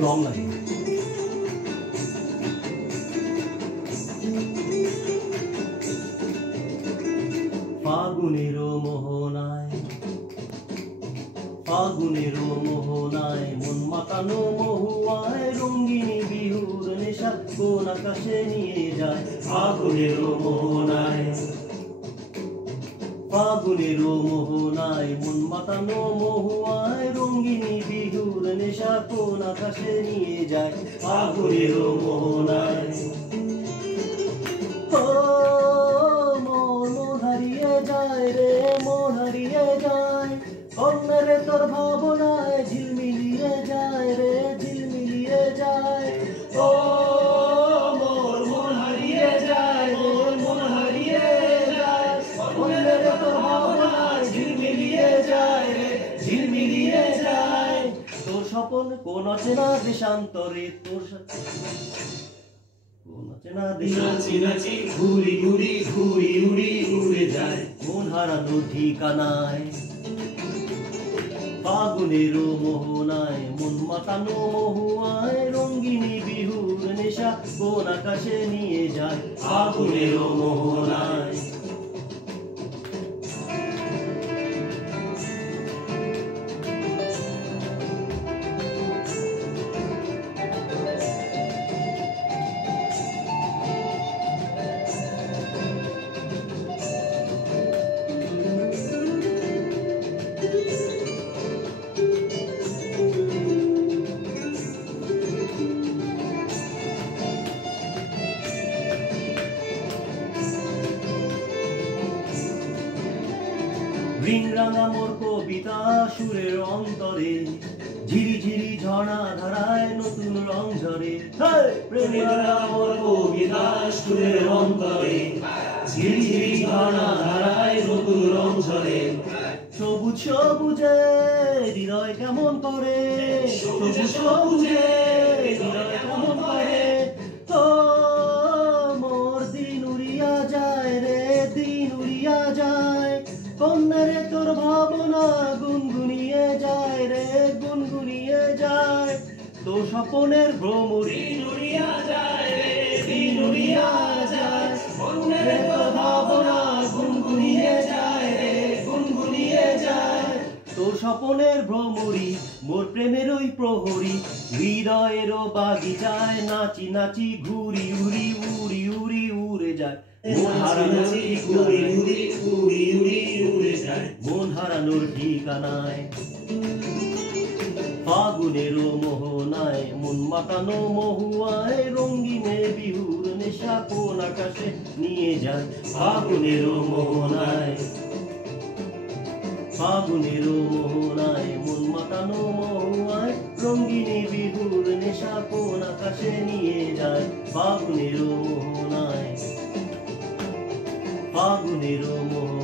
দম লাগে। ফাগুনের মোহনায়, ফাগুনের মোহনায় মন মাতানো মহুয়ায় রঙ্গিনী বিহুর নেশা কোন আকাশে নিয়ে যায়। ফাগুনের মোহনায়, ফাগুনের মোহনায় মন মাতানো মহুয়ায় রঙ্গিনী বিহুর নেশা কোন আকাশে নিয়ে যায়। ফাগুনের মোহনায় মন হারিয়ে যায় রে, মন হারিয়ে যায় কন্যারে তোর ভাবনায় ঝিলমিলিয়ে যায় রে, ঝিলমিলিয়ে যায়। ও মোর মন হারিয়ে যায় রে, মন হারিয়ে যায় কন্যারে তোর ভাবনায় ঝিলমিলিয়ে যায় রে, ঝিলমিলিয়ে যায়। তোর স্বপন কোন অচেনা দেশান্তরে, তোর নাচি নাচি ঘুরি ঘুরি ঘুরি উড়ি উড়ে যায় মন হারানো ঠিকানায়। ফাগুনের মোহনায় মন মাতানো মহুয়ায় রঙ্গিনী বিহুর নেশা কোন আকাশে নিয়ে যায়। ফাগুনের মোহনায় রিংরাঙা মোর কবিতা সুরের অন্তরে ঝিরি ঝিরি ঝর্ণা ধারায় নতুন রং ঝরে। রিংরাঙা মোর কবিতা সুরের অন্তরে ঝিরি ঝিরি ঝর্ণা ধারায় নতুন রং ঝরে। সবুজ সবুজে হৃদয় কেমন করে, সবুজ সবুজে হৃদয় কেমন করে। ও মোর দিন উড়িয়া যায় রে, দিন উড়িয়া যায় কন্যারে তোর ভাবনা গুনগুনিয়ে যায় রে, গুনগুনিয়ে যায়। তোর স্বপনের ভ্রমরি উড়িয়া যায় রে, দিন উড়িয়া যায় কন্যারে তোর ভাবনা গুনগুনিয়ে যায় রে, গুনগুনিয়ে যায়। তোর স্বপনের ভ্রমরি মোর প্রেমের ওই প্রহরী হৃদয়ের বাগিচায় নাচি নাচি ঘুরি উড়ি উড়ি উড়ি উড়ে যায় মন হারানোর মন হারানোর ঠিকানায়। ফাগুনের মোহনায় মন মাতানো মহুয়ায় রঙ্গিনে বিহুর নেশা কোন আকাশে নিয়ে যায়। ফাগুনের মোহনায়, ফাগুনের মোহনায় মন মাতানো মহুয়ায় রঙ্গিনী বিহুর নেশা কোন আকাশে নিয়ে যায়। ফাগুনের মোহনায়, ফাগুনের মোহনায়।